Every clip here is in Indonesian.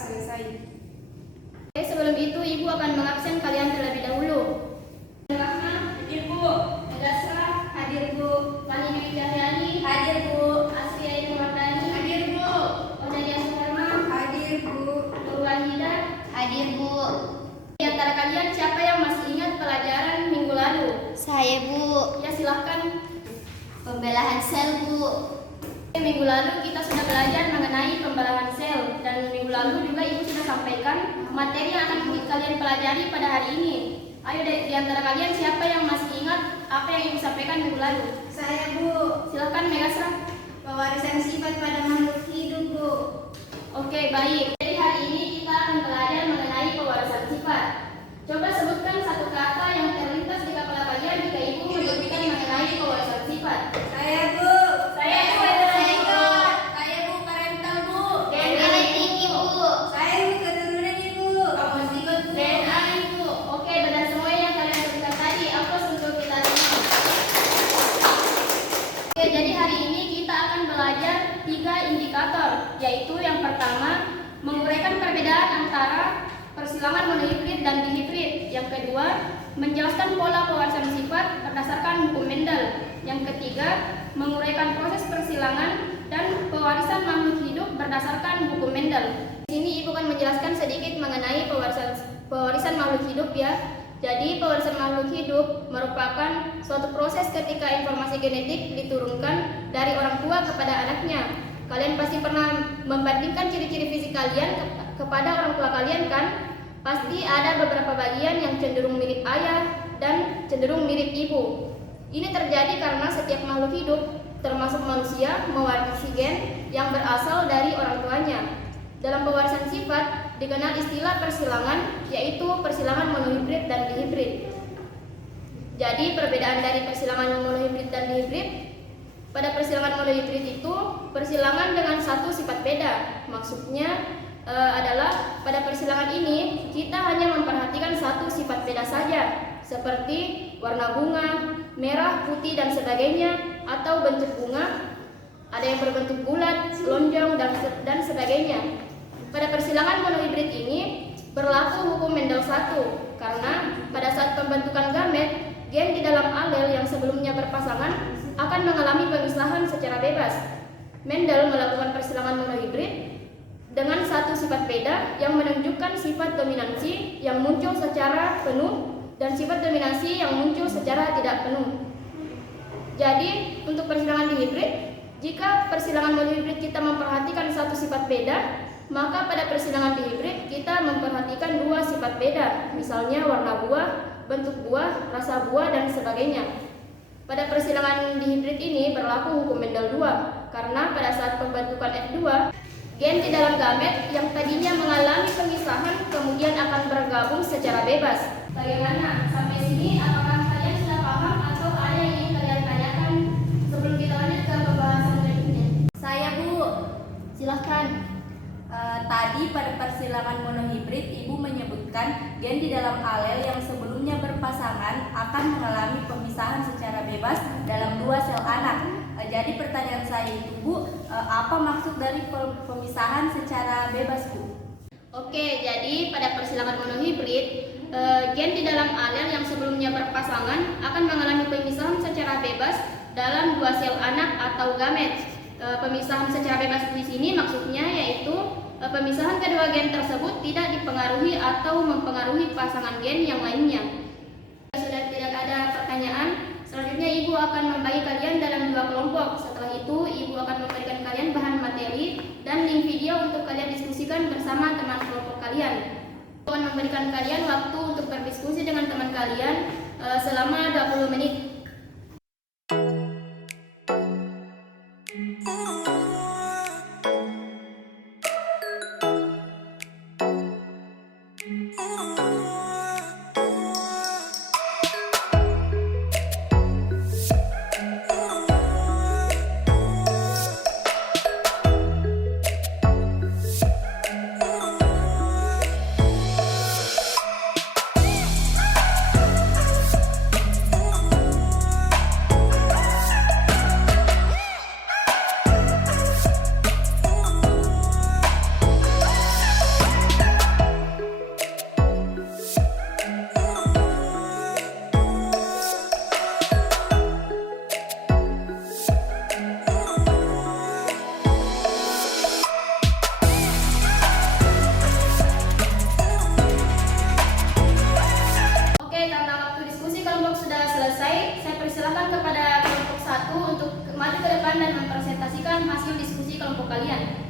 selesai. Oke, sebelum itu Ibu akan mengabsen kalian terlebih dahulu. Rahma, hadir Bu. Nadasra, hadir Bu. Kalina Cahyani, Hadir Bu. Asriya Mardani, Hadir Bu. Odalia Suharma, Hadir Bu. Nurwahida, Hadir Bu. Di antara kalian siapa yang masih ingat pelajaran minggu lalu? Saya Bu. Ya silahkan. Pembelahan sel Bu. Minggu lalu kita sudah belajar mengenai pembelahan sel, dan minggu lalu juga Ibu sudah sampaikan materi yang akan kalian pelajari pada hari ini. Ayo di antara kalian siapa yang masih ingat apa yang Ibu sampaikan minggu lalu? Saya Bu. Silakan Megasra. Pewarisan sifat pada makhluk hidup Bu. Oke, baik. Jadi hari ini kita akan belajar mengenai pewarisan sifat. Coba sebutkan satu kata yang terlintas di kepala kalian jika Ibu menyebutkan mengenai pewarisan sifat. Saya Bu. Saya Saya Bu parental Bu. Nilai tinggi Bu. Saya Bu keturunan Ibu. Kamu ikut Bu. DNA Ibu. Oke, benar semua yang kalian sebutkan tadi. Aplaus untuk kita semua. Oke, jadi hari ini kita akan belajar 3 indikator, yaitu yang pertama, menguraikan perbedaan antara persilangan monohibrid dan dihibrid. Yang kedua, menjelaskan pola pewarisan sifat berdasarkan hukum Mendel. Yang ketiga, menguraikan proses persilangan dan pewarisan makhluk hidup berdasarkan hukum Mendel. Di sini Ibu akan menjelaskan sedikit mengenai pewarisan makhluk hidup ya. Jadi pewarisan makhluk hidup merupakan suatu proses ketika informasi genetik diturunkan dari orang tua kepada anaknya. Kalian pasti pernah membandingkan ciri-ciri fisik kalian kepada orang tua kalian kan? Pasti ada beberapa bagian yang cenderung mirip ayah dan cenderung mirip ibu. Ini terjadi karena setiap makhluk hidup, termasuk manusia, mewarisi gen yang berasal dari orang tuanya. Dalam pewarisan sifat dikenal istilah persilangan, yaitu persilangan monohibrid dan dihibrid. Jadi perbedaan dari persilangan monohibrid dan dihibrid, pada persilangan monohibrid itu persilangan dengan satu sifat beda. Maksudnya adalah pada persilangan ini kita hanya memperhatikan satu sifat beda saja, seperti warna bunga, merah, putih dan sebagainya, atau bentuk bunga, ada yang berbentuk bulat, lonjong dan sebagainya. Pada persilangan monohibrid ini berlaku hukum Mendel 1, karena pada saat pembentukan gamet, gen di dalam alel yang sebelumnya berpasangan akan mengalami pemisahan secara bebas. Mendel melakukan persilangan monohibrid dengan satu sifat beda yang menunjukkan sifat dominansi yang muncul secara penuh dan sifat dominansi yang muncul secara tidak penuh. Jadi untuk persilangan dihibrid, jika persilangan monohibrid kita memperhatikan satu sifat beda, maka pada persilangan dihibrid kita memperhatikan dua sifat beda, misalnya warna buah, bentuk buah, rasa buah dan sebagainya. Pada persilangan dihibrid ini berlaku hukum Mendel 2, karena pada saat pembentukan F2, gen di dalam gamet yang tadinya mengalami pemisahan kemudian akan bergabung secara bebas. Bagaimana? Sampai sini apakah kalian sudah paham atau ada yang ingin kalian tanyakan sebelum kita lanjut ke pembahasan berikutnya? Saya Bu. Silahkan. Tadi pada persilangan monohibrid Ibu menyebutkan gen di dalam alel yang sebelumnya berpasangan akan mengalami pemisahan secara bebas dalam dua sel anak. Jadi pertanyaan saya itu Bu, apa maksud dari pemisahan secara bebas Bu? Oke, jadi pada persilangan monohibrid, gen di dalam alel yang sebelumnya berpasangan akan mengalami pemisahan secara bebas dalam dua sel anak atau gamet. Pemisahan secara bebas di sini maksudnya yaitu pemisahan kedua gen tersebut tidak dipengaruhi atau mempengaruhi pasangan gen yang lainnya. Sudah tidak ada pertanyaan, selanjutnya Ibu akan membagi kalian dalam dua kelompok. Setelah itu Ibu akan memberikan kalian bahan materi dan link video untuk kalian diskusikan bersama teman kelompok kalian. Ibu akan memberikan kalian waktu untuk berdiskusi dengan teman kalian selama 20 menit. menjelaskan hasil diskusi kelompok kalian.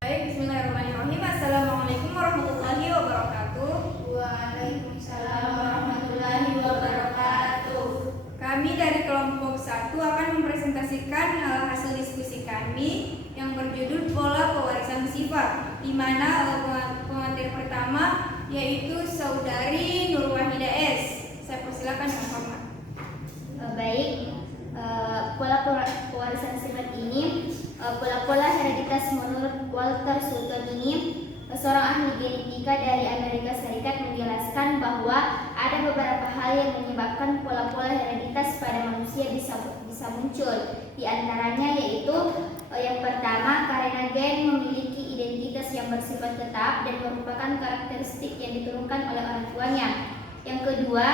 Baik, bismillahirrahmanirrahim. Assalamualaikum warahmatullahi wabarakatuh. Waalaikumsalam warahmatullahi wabarakatuh. Kami dari kelompok 1 akan mempresentasikan hasil diskusi kami yang berjudul Pola Pewarisan Sifat, di mana pemateri pertama yaitu Saudari Nurwahidah S. Saya persilakan dengan hormat. Baik, pola pewarisan sifat ini, pola-pola hereditas menurut Walter Sulton ini, seorang ahli genetika dari Amerika Serikat menjelaskan bahwa ada beberapa hal yang menyebabkan pola-pola hereditas pada manusia bisa muncul. Di antaranya yaitu yang pertama, karena gen memiliki identitas yang bersifat tetap dan merupakan karakteristik yang diturunkan oleh orang tuanya. Yang kedua,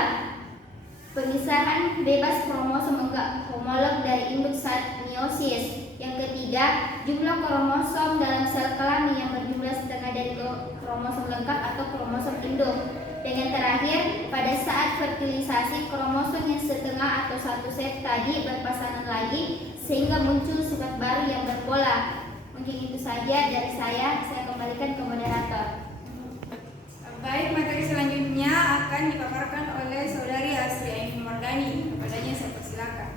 pemisahan bebas kromosom enggak homolog dari induk saat meiosis. Yang ketiga, jumlah kromosom dalam sel kelamin yang berjumlah setengah dari kromosom lengkap atau kromosom induk. Dan yang terakhir, pada saat fertilisasi kromosom yang setengah atau satu set tadi berpasangan lagi sehingga muncul sifat baru yang berpola. Mungkin itu saja dari saya kembalikan ke moderator. Baik, materi selanjutnya akan dipaparkan oleh Saudari Asri Aini Mardani. Kepadanya saya persilakan.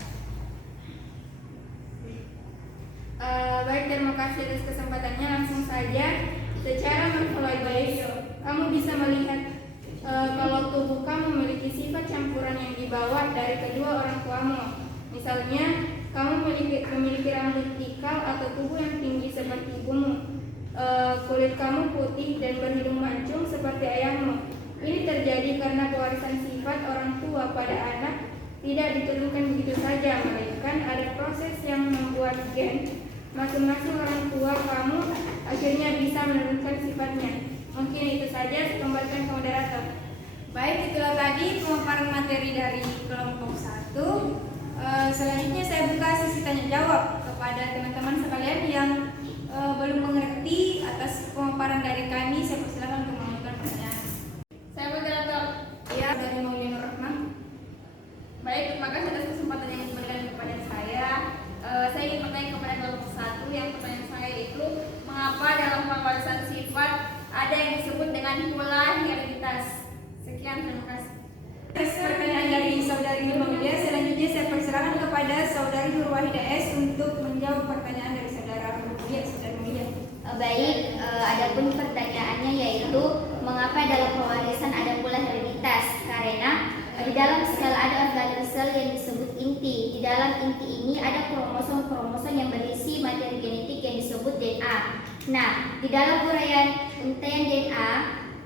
Baik, terima kasih atas kesempatannya. Langsung saja, secara morfologis kamu bisa melihat kalau tubuh kamu memiliki sifat campuran yang dibawa dari kedua orang tuamu. Misalnya, kamu memiliki rambut ikal atau tubuh yang tinggi seperti ibumu. Kulit kamu putih dan berhidung mancung seperti ayahmu. Ini terjadi karena pewarisan sifat orang tua pada anak tidak diturunkan begitu saja, melainkan ada proses yang membuat gen masing-masing orang tua kamu akhirnya bisa menurunkan sifatnya. Mungkin itu saja, saya kembalikan ke moderator. Baik, itulah tadi pemaparan materi dari kelompok 1. Selanjutnya saya buka sesi tanya jawab kepada teman-teman sekalian yang belum mengerti atas pemaparan dari kami. Saya persilakan untuk mengajukan pertanyaan. Saya moderator. Ya, dari Maulina Rahma. Baik, terima kasih atas kesempatan yang diberikan kepada saya. Saya ingin bertanya kepada kelompok 1. Yang pertanyaan saya itu, mengapa dalam pewarisan sifat ada yang disebut dengan pola hereditas? Sekian, terima kasih. Pertanyaan dari Saudari Nurwahidah. Selanjutnya saya persilakan kepada Saudari Nurwahidah S untuk menjawab pertanyaan dari Saudara Nurwahidah. Baik, adapun pertanyaannya yaitu mengapa dalam pewarisan ada pola hereditas? Karena di dalam sel ada organel sel yang disebut inti. Di dalam inti ini ada kromosom-kromosom yang berisi materi genetik yang disebut DNA. Nah, di dalam uraian untaian DNA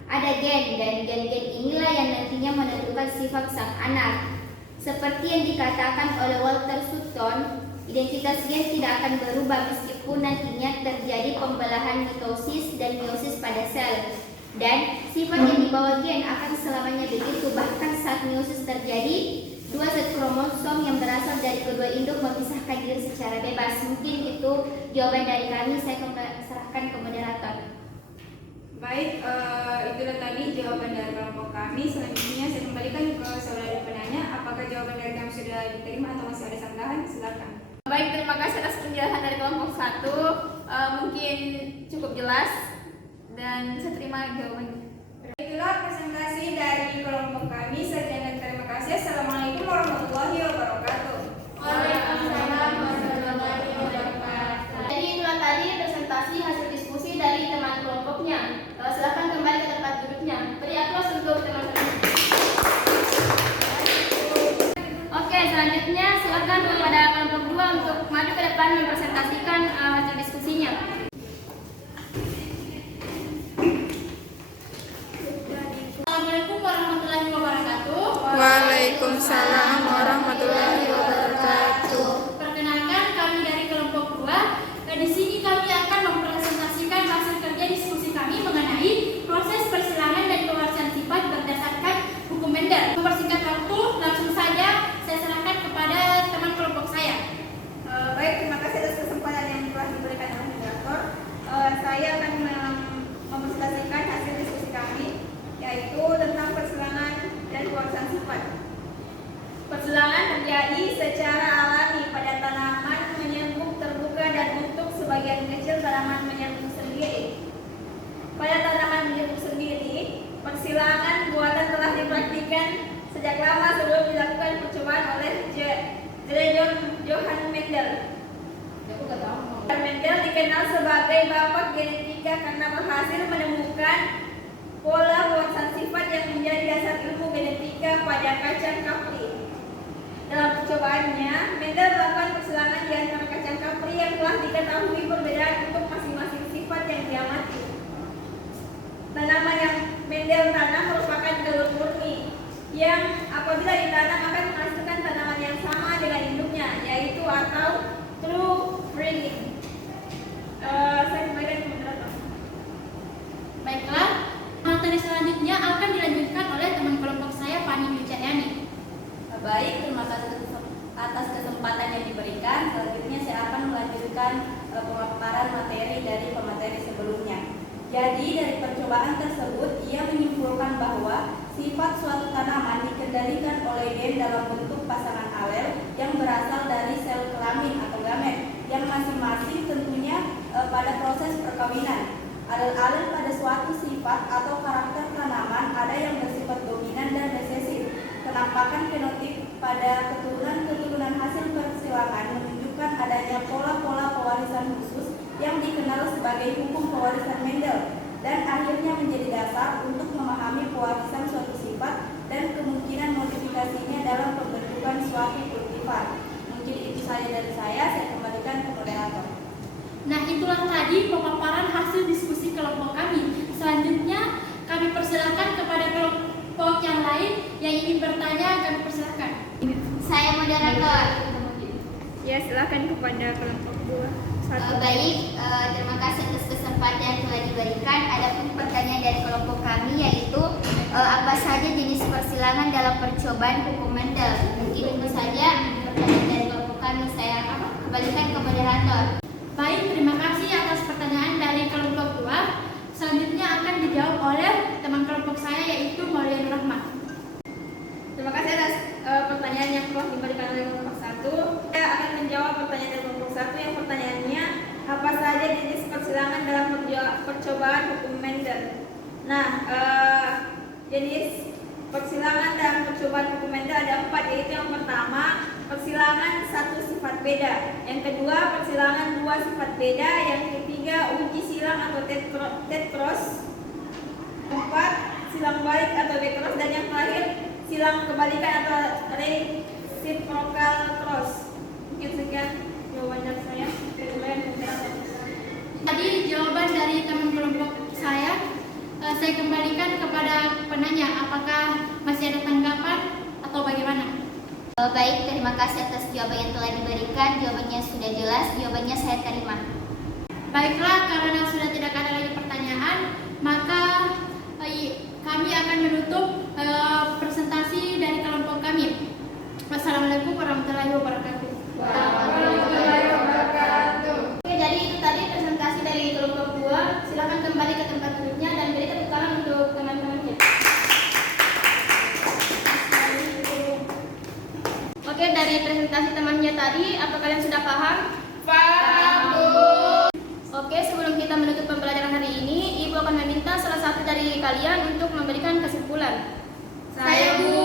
ada gen, dan gen-gen inilah yang nantinya menentukan sifat sang anak. Seperti yang dikatakan oleh Walter Sutton, identitas gen tidak akan berubah meskipun nantinya terjadi pembelahan mitosis dan meiosis pada sel. Dan sifat yang dibawa gen akan selamanya begitu, bahkan saat meiosis terjadi, dua set kromosom yang berasal dari kedua induk memisahkan diri secara bebas. Mungkin itu jawaban dari kami, saya serahkan ke moderator. Baik, itulah tadi jawaban dari kelompok kami. Selanjutnya saya kembalikan ke saudari penanya. Apakah jawaban dari kami sudah diterima atau masih ada tambahan? Silakan. Baik, terima kasih atas penjelasan dari kelompok 1. Mungkin cukup jelas dan saya terima jawabannya. Itulah presentasi dari kelompok kami. Sekian dan terima kasih. Assalamualaikum warahmatullahi wabarakatuh. Waalaikumsalam warahmatullahi wabarakatuh. Jadi itulah tadi presentasi hasil diskusi dari teman kelompoknya. Silakan kembali ke tempat duduknya. Beri aplaus untuk teman-teman. Oke, selanjutnya silakan kepada kelompok 2 untuk maju ke depan mempresentasikan hasil diskusinya. Assalamualaikum warahmatullahi wabarakatuh. Waalaikumsalam warahmatullahi wabarakatuh. Perkenalkan, kami dari kelompok 2. Di sini kami akan mempresentasikan hasil kerja diskusi kami mengenai proses persilangan dan pewarisan sifat berdasarkan hukum Mendel. Mempersingkat waktu, langsung saja saya serahkan kepada teman kelompok saya. Baik, terima kasih atas kesempatan yang telah diberikan oleh moderator. tanaman menyerbu sendiri. Pada tanaman menyerbu sendiri, persilangan buatan telah dipraktikkan sejak lama sebelum dilakukan percobaan oleh Johann Mendel. Mendel dikenal sebagai bapak genetika karena berhasil menemukan pola warisan sifat yang menjadi dasar ilmu genetika pada kacang kapri. Dalam percobaannya, Mendel melakukan persilangan di antara kacang kapri yang telah diketahui perbedaan untuk masing-masing sifat yang diamati. Tanaman yang Mendel tanam merupakan telur murni yang apabila ditanam akan menghasilkan tanaman yang sama dengan induknya, yaitu atau true breeding. Saya kembalikan ke moderator. Baiklah, materi selanjutnya akan dilanjutkan oleh teman kelompok saya, Fani Wicaryani. Baik, terima kasih atas kesempatan yang diberikan. Selanjutnya saya akan melanjutkan pemaparan materi dari pemateri sebelumnya. Jadi dari percobaan tersebut ia menyimpulkan bahwa sifat suatu tanaman dikendalikan oleh gen dalam bentuk pasangan alel yang berasal dari sel kelamin atau gamet yang masing-masing tentunya pada proses perkawinan. Alel-alel pada suatu sifat atau karakter tanaman ada yang bersifat dominan dan resesif. Penampakan fenotip pada keturunan-keturunan hasil persilangan menunjukkan adanya pola-pola pewarisan khusus yang dikenal sebagai hukum pewarisan Mendel dan akhirnya menjadi dasar untuk memahami pewarisan suatu sifat dan kemungkinan modifikasinya dalam pembentukan suatu kultivar. Mungkin itu saja dari saya kembalikan ke moderator. Nah, itulah tadi pemaparan hasil diskusi kelompok kami. Selanjutnya kami persilakan kepada kelompok yang lain yang ingin bertanya, kami persilakan. Saya moderator. Ya, silakan kepada kelompok 2. Baik, terima kasih atas kesempatan yang telah diberikan. Adapun pertanyaan dari kelompok kami yaitu apa saja jenis persilangan dalam percobaan hukum Mendel. Mungkin itu saja pertanyaan dari kelompok kami. Saya kembalikan ke moderator. Baik, terima kasih atas pertanyaan dari kelompok 2. Selanjutnya akan dijawab oleh teman kelompok saya yaitu Maulana Rahmat. Terima kasih atas pertanyaan yang telah diberikan oleh kelompok 1. Saya akan menjawab pertanyaan dari kelompok 1 yang pertanyaannya apa saja jenis persilangan dalam percobaan hukum Mendel. Nah, jenis persilangan dalam percobaan hukum Mendel ada 4, yaitu yang pertama persilangan satu sifat beda, yang kedua persilangan 2 sifat beda, yang ketiga uji silang atau dead cross, 4 silang balik atau back cross, dan yang terakhir silang kebalikan atau reciprocal cross. Mungkin sekian jawaban dari saya. Tadi jawaban dari teman kelompok saya kembalikan kepada penanya. Apakah masih ada tanggapan atau bagaimana? Baik, terima kasih atas jawaban yang telah diberikan. Jawabannya sudah jelas, jawabannya saya terima. Baiklah, karena sudah tidak ada lagi pertanyaan, maka kami akan menutup presentasi dari kelompok kami. Wassalamualaikum warahmatullahi wabarakatuh. Oke, jadi itu tadi presentasi dari kelompok 2. Silakan kembali ke tempat duduknya dan beri tepuk tangan untuk teman-temannya. Oke, dari presentasi temannya tadi, apa kalian sudah paham? Paham, Bu. Oke, sebelum kita menutup pembelajaran hari ini, Ibu akan meminta salah satu dari kalian untuk memberikan kesimpulan. Saya, Bu.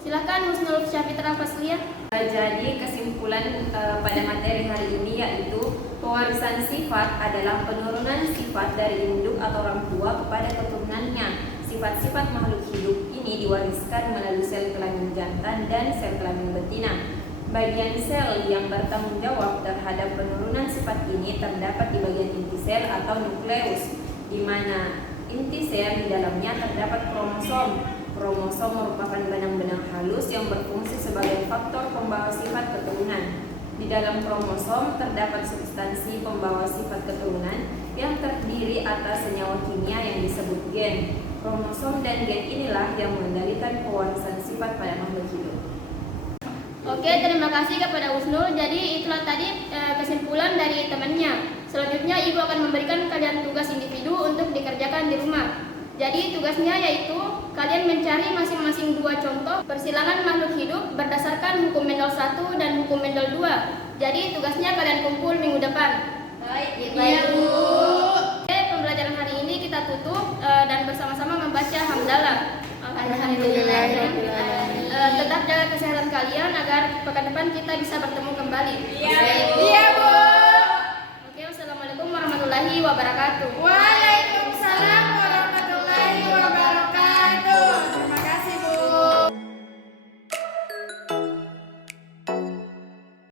Silakan Husnul Syafitra Faslia. Jadi kesimpulan pada materi hari ini yaitu pewarisan sifat adalah penurunan sifat dari induk atau orang tua kepada keturunannya. Sifat-sifat makhluk hidup ini diwariskan melalui sel kelamin jantan dan sel kelamin betina. Bagian sel yang bertanggung jawab terhadap penurunan sifat ini terdapat di bagian inti sel atau nukleus, di mana inti sel di dalamnya terdapat kromosom. Kromosom merupakan benang-benang halus yang berfungsi sebagai faktor pembawa sifat keturunan. Di dalam kromosom terdapat substansi pembawa sifat keturunan yang terdiri atas senyawa kimia yang disebut gen. Kromosom dan gen inilah yang mengendalikan pewarisan sifat pada makhluk hidup. Oke, terima kasih kepada Husnul. Jadi itulah tadi kesimpulan dari temannya. Selanjutnya Ibu akan memberikan kalian tugas individu untuk dikerjakan di rumah. Jadi tugasnya yaitu kalian mencari masing-masing 2 contoh persilangan makhluk hidup berdasarkan hukum Mendel 1 dan hukum Mendel 2. Jadi tugasnya kalian kumpul minggu depan. Iya, Bu. Oke, pembelajaran hari ini kita tutup dan bersama-sama membaca hamdalah. Alhamdulillahirrahmanirrahim. Tetap jaga kesehatan kalian agar pekan depan kita bisa bertemu kembali.